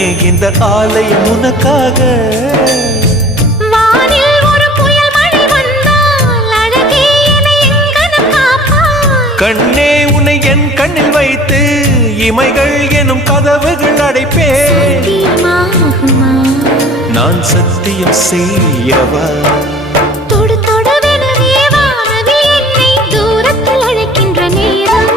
இந்த ஆலயம் உனக்காக. வானில் ஒரு புயல் மழை வந்தால் அழகே என்னை எங்கனம் காப்பாய். கண்ணே உன்னை என் கண்ணில் வைத்து இமைகள் எனும் கதவுகள் அடைப்பேன். சத்தியமாகுமா? நான் சத்தியம் செய்யவா? தொடு தொடவெனவே வானவில் என்னை தூரத்தில் அழைக்கின்ற நேரம்.